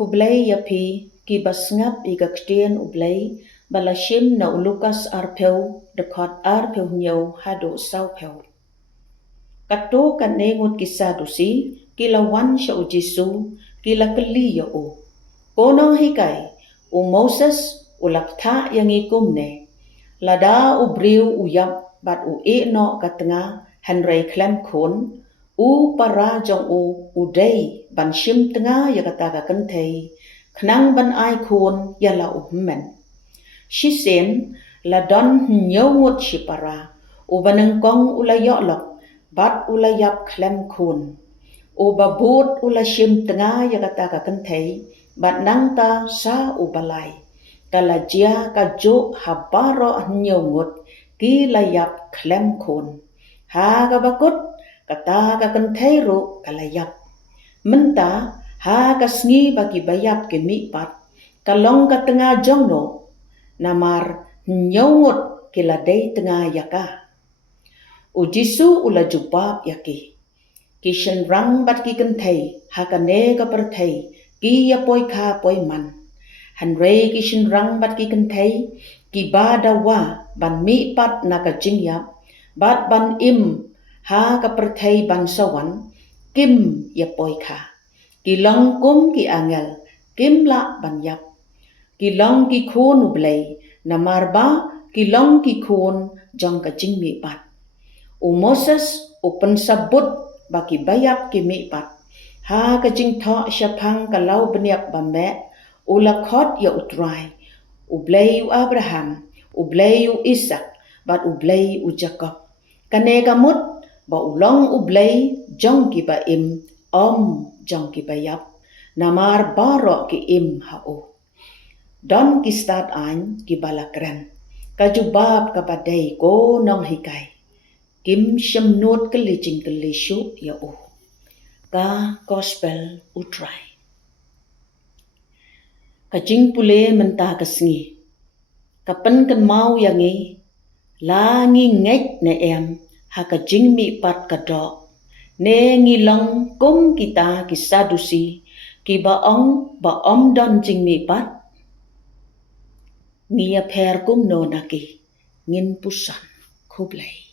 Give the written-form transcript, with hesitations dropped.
Kublai yapi ki basngap iga ktien ublai balashim na ulukas arpeu dekot arpeu nyau hado saupeu. Kato kanengut kisadusi kilawan sya ujisu kila keli ya u. Kono hikai u Moses ulapta yang ikumne. Lada ubriu uyap bat u no katengah hanrei klem kun u para jong u udai ban shim tengah ya kataga kentei knang ban ai kun ya la men. Shisen la don nyawut si para u banengkong ulayok lok bat ulayap klem kun u babut ula shim tengah ya kataga kentei bat nangta sa u balai kalajia kajuk habaro nyawut ki layap klem kun ha bakut kata kentei ro kalayap menta ha kasngi bagi bayap ke mipat kalong ka tengah jongno namar nyawut kiladai tengah yaka ujisu ula jubab yaki kishen rang bat ki kentei ha kane ka perthei ki ya poi kha poi man hanrei kishen rang bat ki kentei ki badawa ban mipat na ka jingyap bat ban im ha ka perthei ban sawan kim ya poi kha kilong kum ki angel kim la ban yap kilong ki khun ublei namar ba kilong ki khun jong ka jing mi pat u Moses u pensabut bagi bayap ki mi pat ha ka jing tho syapang kalau beniak bambe u lakhot ya utrai ublei u Abraham ublei u Ishak bat ublei u Jacob kane kamut ba ulong ublei jong ki ba im jong ki bayap namar baro ki im hau don ki start ain ki balakren kajubab kapadai ko nong hikai kim syamnut kelicing kelishu ya ka gospel utrai kajing pule menta kesngi kapen kan mau yangi langi ngek ne em ha kajing mi pat kadok ne ngilong kum kita kisadusi ki baong don jing mi pat ngia per kum no naki ngin pusan kublai